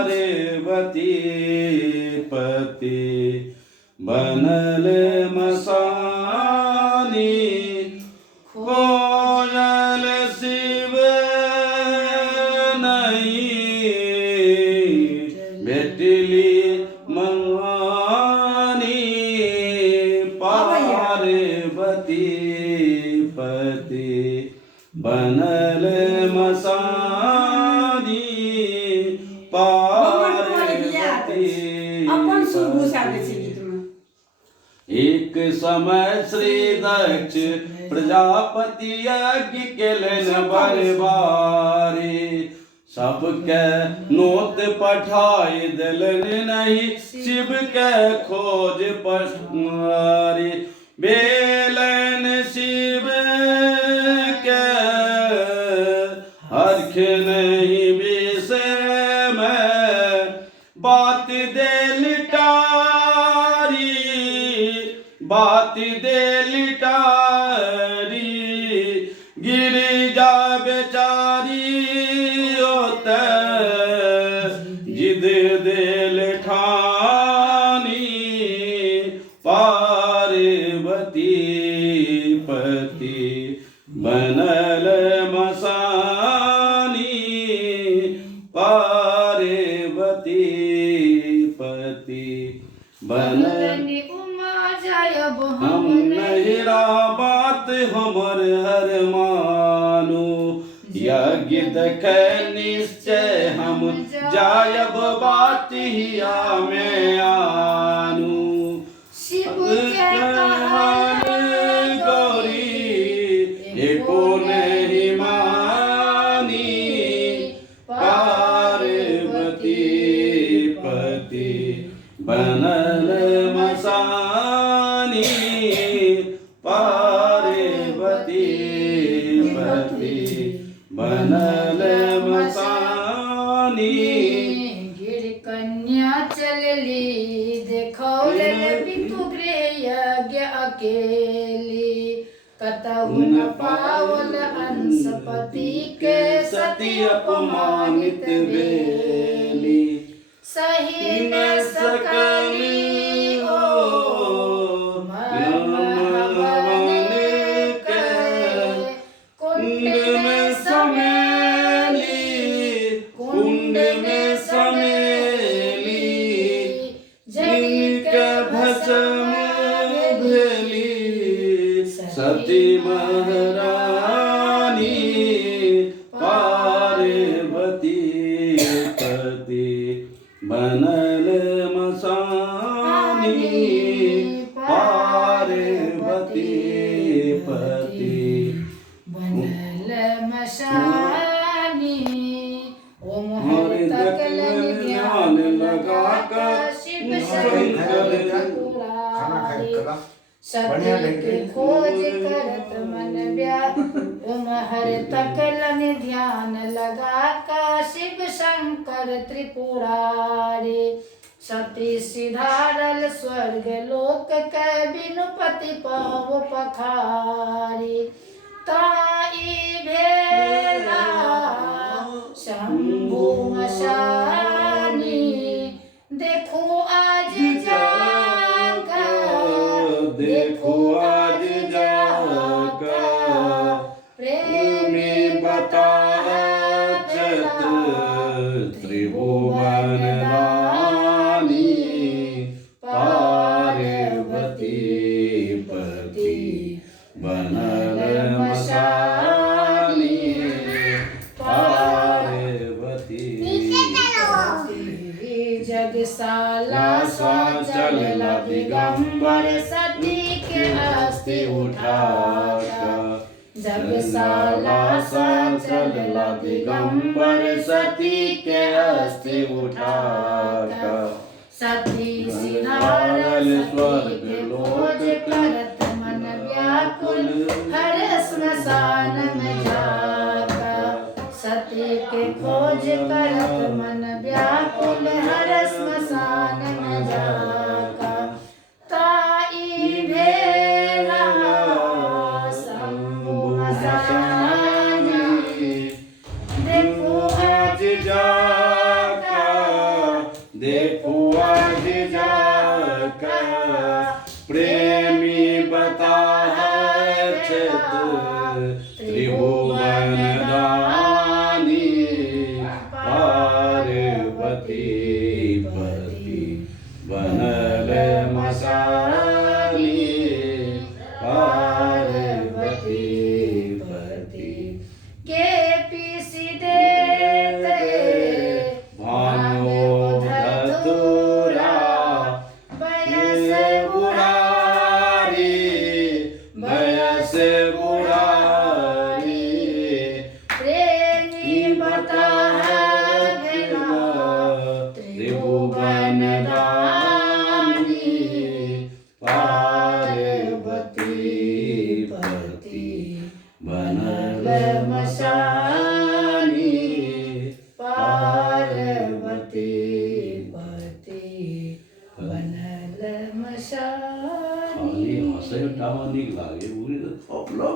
पार्वती पति बनल मसानी कोयल शिव नहीं भेटली मंगानी पार्वती पति बनल मसानी पार्वती एक समय श्री दक्ष प्रजापति यज्ञ केलन बरबारी सबके नोत पठाई दिलन नहीं शिव के खोज पठारी बेलन शिव के हर्ष नहीं विषय में बात दे लिटारी बात दे लिटारी गिरिजा बेचारी होते जिद दिल ठानी पार्वती पति बनल मसानी पार्वती पति बनल हम नहिरा बात हमर हर मानो यज्ञ देख निश्चय हम जायब बात हिया में आनु गौरी एको नहीं मानी पार्वती पति बनल मसानी पार्वती पति बनल मसानी गिर कन्या चलली देखौलन पितु गृह यज्ञ अकेली कतहु न पावल अंश पति के सती अपमानित बेली सही न सकली ओ कुंड में समेली जिनके भस्म भेली सती महारानी पार्वती पति बनल मसानी पार्वती पति बनल मशानी ओम हरि तकलन ध्यान लगा कर शिव शंकर सत्य के खोज करत मन व्याप ओम हरि तकलन ध्यान लगा कर शिव शंकर त्रिपुरारी सती सिधारल स्वर्ग लोक के बिनु पति पाव पखारी ताई भेला शंभु मशानी देखो आज जागा देखो आज जागा प्रेमी बता त्रिभुवन रानी पार्वती पति बनल मशानी पार्वती जगसाला चलला दिगंबर सती के अस्थि उठाकर जगसाला चलला दिगंबर सती के अस्थि उठाकर सती सिधारल स्वर्ग लोक करत मन व्याकुल हर स्मशान में जाकर सती के खोज करत मन व्याकुल हर स्मशान में जाकर ताई भेला शंभु मशानी देखो आज जाकर खाली हँसाइ टामा निक लाग्यो उनी त थप्लो